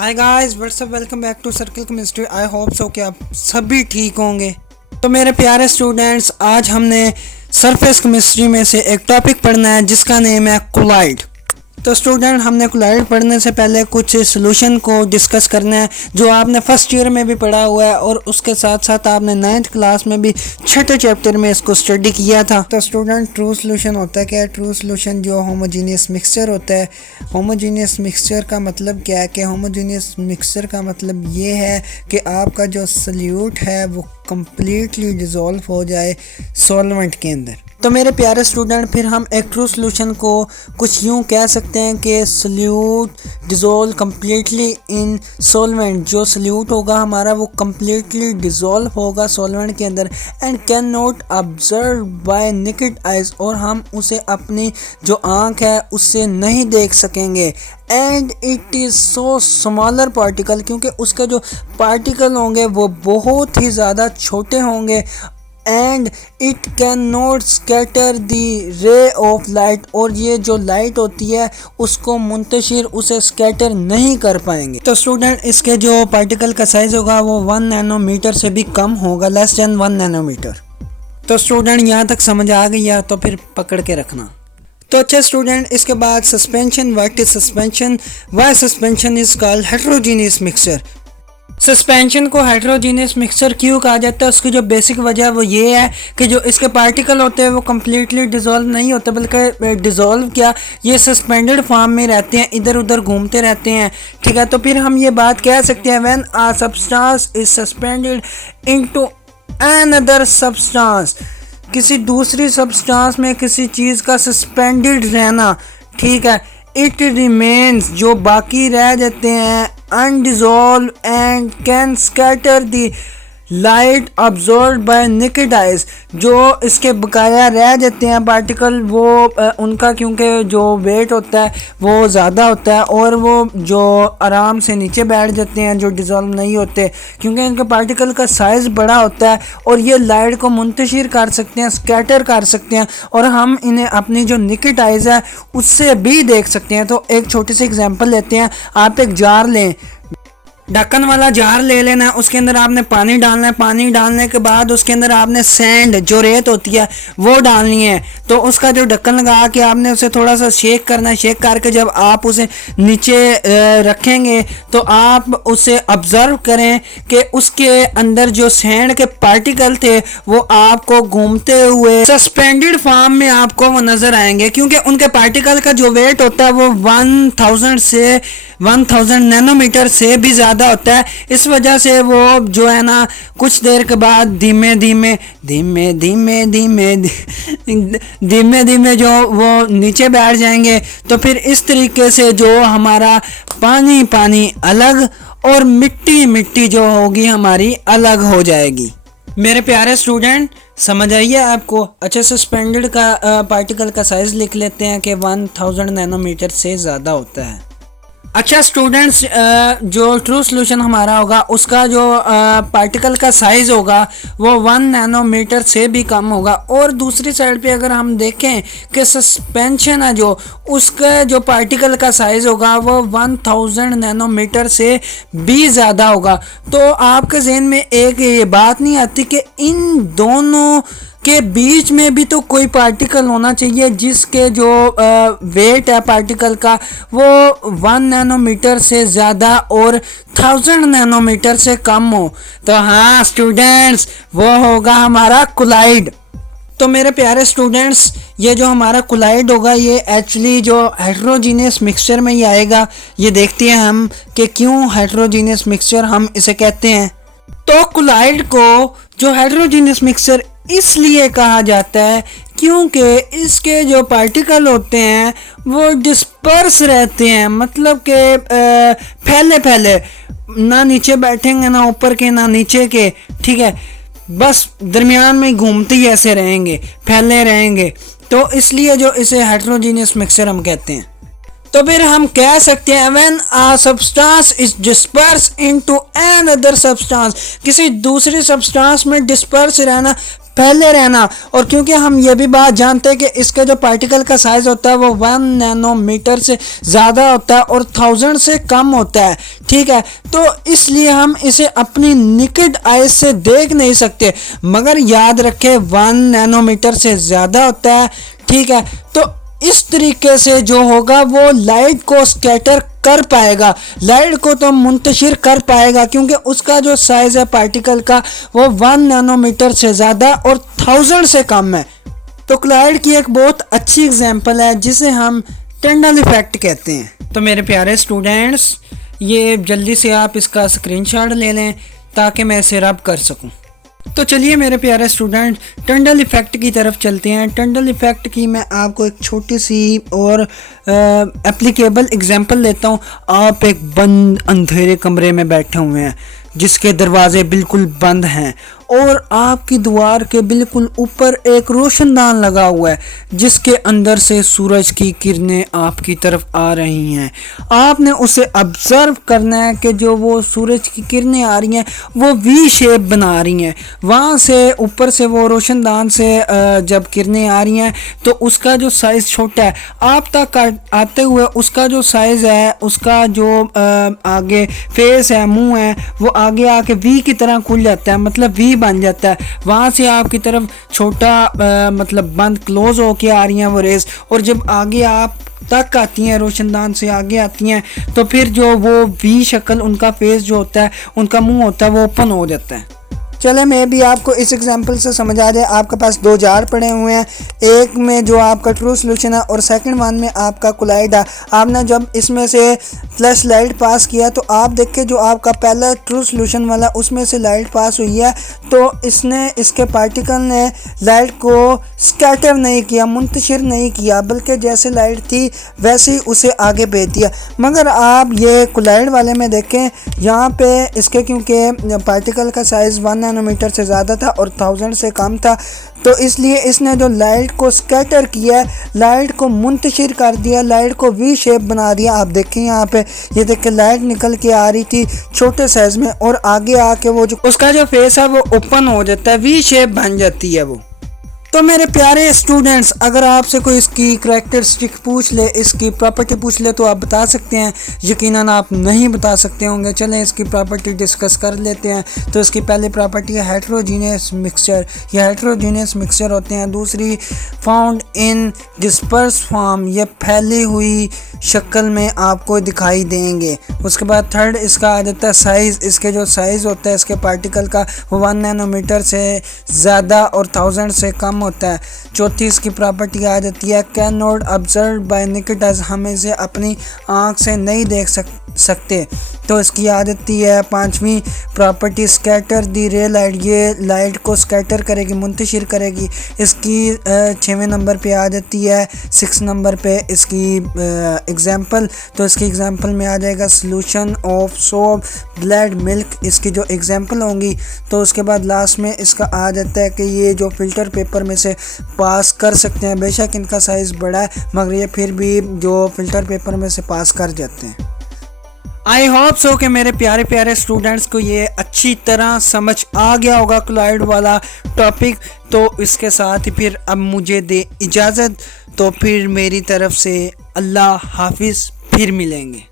Hi guys what's up welcome back to circle chemistry. I hope so कि आप सभी ठीक होंगे। तो मेरे प्यारे स्टूडेंट्स, आज हमने सरफेस केमिस्ट्री में से एक टॉपिक पढ़ना है जिसका नेम है कोलाइड। तो स्टूडेंट, हमने कोलाइड पढ़ने से पहले कुछ सॉल्यूशन को डिस्कस करना है जो आपने फर्स्ट ईयर में भी पढ़ा हुआ है और उसके साथ साथ आपने 9th क्लास में भी छठे चैप्टर में इसको स्टडी किया था। तो स्टूडेंट, ट्रू सॉल्यूशन होता है क्या है? ट्रू सॉल्यूशन जो होमोजीनियस मिक्सचर होता है। होमोजीनियस मिक्सचर का मतलब क्या है कि होमोजीनियस मिक्सचर का मतलब ये है कि आपका जो सल्यूट है वो कम्प्लीटली डिज़ोल्व हो जाए सॉल्वेंट के अंदर। तो मेरे प्यारे स्टूडेंट, फिर हम एक ट्रू सॉल्यूशन को कुछ यूँ कह सकते हैं कि solute dissolve completely in solvent. जो सल्यूट होगा हमारा वो कम्प्लीटली डिज़ोल्व होगा सॉल्वेंट के अंदर and can not observe by naked eyes, और हम उसे अपनी जो आँख है उससे नहीं देख सकेंगे। And it is so smaller particle, क्योंकि उसके जो पार्टिकल होंगे वो बहुत ही ज़्यादा छोटे होंगे। And it can not scatter the ray of light, और ये जो लाइट होती है उसको मुंतशिर उसे स्कैटर नहीं कर पाएंगे। तो स्टूडेंट, इसके जो पार्टिकल का साइज़ होगा वो 1 नैनोमीटर से भी कम होगा, लेस देन 1 नैनोमीटर। तो स्टूडेंट, यहाँ तक समझ आ गई है? तो फिर पकड़ के रखना। तो अच्छा स्टूडेंट, इसके बाद suspension. What is suspension? Why suspension is called heterogeneous mixture. Suspension को हेटेरोजेनियस मिक्सचर क्यों कहा जाता है? उसकी जो बेसिक वजह वो ये है कि जो इसके पार्टिकल होते हैं वो कम्प्लीटली डिज़ोल्व नहीं होते, बल्कि डिज़ोल्व क्या, ये सस्पेंडेड फॉर्म में रहते हैं, इधर उधर घूमते रहते हैं। ठीक है, तो फिर हम ये बात कह सकते हैं when a substance is suspended into another substance. किसी दूसरी सब्सटेंस में किसी चीज़ का सस्पेंडेड रहना, ठीक है, इट रिमेन्स, जो बाकी रह जाते हैं, undissolve and can scatter the light observed by naked eyes. जो इसके बकाया रह जाते हैं पार्टिकल, वो उनका क्योंकि जो वेट होता है वो ज़्यादा होता है और वो जो आराम से नीचे बैठ जाते हैं, जो डिज़ोल्व नहीं होते, क्योंकि इनके पार्टिकल का साइज़ बड़ा होता है और ये लाइट को मुंतशिर कर सकते हैं, स्कैटर कर सकते हैं, और हम इन्हें अपनी जो नेकेड आइज है उससे भी देख सकते हैं। तो एक छोटी सी एग्जांपल लेते हैं। आप एक जार लें, ढक्कन वाला जार ले लेना है, उसके अंदर आपने पानी डालना है। पानी डालने के बाद उसके अंदर आपने सैंड, जो रेत होती है, वो डालनी है। तो उसका जो ढक्कन लगा के आपने उसे थोड़ा सा शेक करना है। शेक करके जब आप उसे नीचे रखेंगे तो आप उसे ऑब्जर्व करें कि उसके अंदर जो सैंड के पार्टिकल थे वो आपको घूमते हुए सस्पेंडेड फॉर्म में आपको वो नज़र आएंगे, क्योंकि उनके पार्टिकल का जो वेट होता है वो 1000 नैनोमीटर से भी ज़्यादा होता है। इस वजह से वो जो है ना, कुछ देर के बाद धीमे धीमे धीमे धीमे धीमे धीमे धीमे जो वो नीचे बैठ जाएंगे। तो फिर इस तरीके से जो हमारा पानी पानी अलग और मिट्टी मिट्टी जो होगी हमारी अलग हो जाएगी। मेरे प्यारे स्टूडेंट, समझ आइए आपको? अच्छा, सस्पेंडेड का पार्टिकल का साइज़ लिख लेते हैं कि 1000 नैनोमीटर से ज़्यादा होता है। अच्छा स्टूडेंट्स, जो ट्रू सॉल्यूशन हमारा होगा उसका जो पार्टिकल का साइज़ होगा वो 1 नैनोमीटर से भी कम होगा। और दूसरी साइड पे अगर हम देखें कि सस्पेंशन है जो, उसका जो पार्टिकल का साइज़ होगा वो 1000 नैनोमीटर से भी ज़्यादा होगा। तो आपके जहन में एक ये बात नहीं आती कि इन दोनों के बीच में भी तो कोई पार्टिकल होना चाहिए जिसके जो वेट है पार्टिकल का वो 1 नैनोमीटर से ज़्यादा और 1000 नैनोमीटर से कम हो। तो हाँ स्टूडेंट्स, वो होगा हमारा कोलाइड। तो मेरे प्यारे स्टूडेंट्स, ये जो हमारा कोलाइड होगा ये एक्चुअली जो हेटेरोजेनियस मिक्सचर में ही आएगा। ये देखते हैं हम कि क्यों हेटेरोजेनियस मिक्सचर हम इसे कहते हैं। तो कोलाइड को जो हेटेरोजेनियस मिक्सचर इसलिए कहा जाता है क्योंकि इसके जो पार्टिकल होते हैं वो डिस्पर्स रहते हैं, मतलब कि फैले फैले, ना नीचे बैठेंगे ना ऊपर के ना नीचे के, ठीक है, बस दरमियान में घूमते ही ऐसे रहेंगे, फैले रहेंगे। तो इसलिए जो इसे हेटेरोजेनियस मिक्सचर हम कहते हैं। तो फिर हम कह सकते हैं when a substance is disperse into another substance, किसी दूसरी सब्सटेंस में डिस्पर्स रहना, पहले रहना। और क्योंकि हम ये भी बात जानते हैं कि इसका जो पार्टिकल का साइज़ होता है वो 1 नैनोमीटर से ज़्यादा होता है और 1000 से कम होता है, ठीक है। तो इसलिए हम इसे अपनी निकेड आई से देख नहीं सकते, मगर याद रखें 1 नैनोमीटर से ज़्यादा होता है, ठीक है। तो इस तरीके से जो होगा वो लाइट को स्कैटर कर पाएगा, लाइट को तो मुंतशिर कर पाएगा, क्योंकि उसका जो साइज़ है पार्टिकल का वो 1 नैनोमीटर से ज़्यादा और 1000 से कम है। तो क्लाइड की एक बहुत अच्छी एग्जांपल है जिसे हम टिंडल इफेक्ट कहते हैं। तो मेरे प्यारे स्टूडेंट्स, ये जल्दी से आप इसका स्क्रीनशॉट ले लें ताकि मैं इसे रब कर सकूं। तो चलिए मेरे प्यारे स्टूडेंट, टिंडल इफ़ेक्ट की तरफ चलते हैं। टिंडल इफ़ेक्ट की मैं आपको एक छोटी सी और एप्लीकेबल एग्जांपल देता हूँ। आप एक बंद अंधेरे कमरे में बैठे हुए हैं जिसके दरवाजे बिल्कुल बंद हैं और आपकी दीवार के बिल्कुल ऊपर एक रोशनदान लगा हुआ है जिसके अंदर से सूरज की किरणें आपकी तरफ आ रही हैं। आपने उसे ऑब्ज़र्व करना है कि जो वो सूरज की किरणें आ रही हैं वो वी शेप बना रही हैं। वहाँ से ऊपर से वो रोशनदान से जब किरणें आ रही हैं तो उसका जो साइज़ छोटा है, आप तक आते हुए उसका जो साइज़ है, उसका जो आगे फेस है, मुंह है, वो आगे आके वी की तरह खुल जाता है, मतलब वी बन जाता है। वहाँ से आपकी तरफ छोटा मतलब बंद क्लोज होके आ रही हैं वो रेस, और जब आगे आप तक आती हैं, रोशनदान से आगे आती हैं, तो फिर जो वो वी शक्ल उनका फेस जो होता है, उनका मुंह होता है, वो ओपन हो जाता है। चले मैं भी आपको इस एग्जांपल से समझ आ जाए। आपके पास 2 जार पड़े हुए हैं, एक में जो आपका ट्रू सोल्यूशन है और सेकंड वन में आपका कोलाइड है। आपने जब इसमें से फ्लैश लाइट पास किया तो आप देखें जो आपका पहला ट्रू सोल्यूशन वाला उसमें से लाइट पास हुई है, तो इसके पार्टिकल ने लाइट को स्कैटर नहीं किया, मुंतशिर नहीं किया, बल्कि जैसे लाइट थी वैसे ही उसे आगे भेज दिया। मगर आप ये कोलाइड वाले में देखें, यहाँ पे इसके क्योंकि पार्टिकल का साइज़ 1 नैनोमीटर से ज़्यादा था और 1000 से कम था, तो इसलिए इसने जो लाइट को स्कैटर किया, लाइट को मुंतशिर कर दिया, लाइट को वी शेप बना दिया। आप देखें यहाँ पे, ये देखें लाइट निकल के आ रही थी छोटे साइज़ में और आगे आके वो जो उसका जो फेस है वो ओपन हो जाता है, वी शेप बन जाती है वो। तो मेरे प्यारे स्टूडेंट्स, अगर आपसे कोई इसकी करैक्टरिस्टिक पूछ ले, इसकी प्रॉपर्टी पूछ ले, तो आप बता सकते हैं। यकीनन आप नहीं बता सकते होंगे। चलें इसकी प्रॉपर्टी डिस्कस कर लेते हैं। तो इसकी पहली प्रॉपर्टी है हेट्रोजीनियस मिक्सचर। ये हेट्रोजीनियस मिक्सचर होते हैं। दूसरी, फाउंड इन डिस्पर्स फॉर्म, ये फैली हुई शक्ल में आपको दिखाई देंगे। उसके बाद थर्ड, इसका आ जाता है साइज़। इसके जो साइज़ होता है इसके पार्टिकल का वो 1 नैनोमीटर से ज़्यादा और 1000 से कम होता है। चौथी इसकी प्रॉपर्टी आ जाती है can not observe by naked eyes, हम इसे अपनी आँख से नहीं देख सकते। तो इसकी आ जाती है पांचवी प्रॉपर्टी स्कैटर दी रे लाइट, ये लाइट को स्कैटर करेगी, मुंतशिर करेगी। इसकी 6वें नंबर पे आ जाती है 6 नंबर पे इसकी एग्जांपल। तो इसकी एग्जांपल में आ जाएगा solution of soap blood milk, इसकी जो एग्जांपल होंगी। तो उसके बाद लास्ट में इसका आ जाता है कि ये जो फ़िल्टर पेपर में से पास कर सकते हैं। बेशक इनका साइज़ बड़ा है मगर ये फिर भी जो फ़िल्टर पेपर में से पास कर जाते हैं। आई होप सो कि मेरे प्यारे प्यारे स्टूडेंट्स को ये अच्छी तरह समझ आ गया होगा कोलाइड वाला टॉपिक। तो इसके साथ ही फिर अब मुझे दे इजाज़त। तो फिर मेरी तरफ से अल्लाह हाफिज़, फिर मिलेंगे।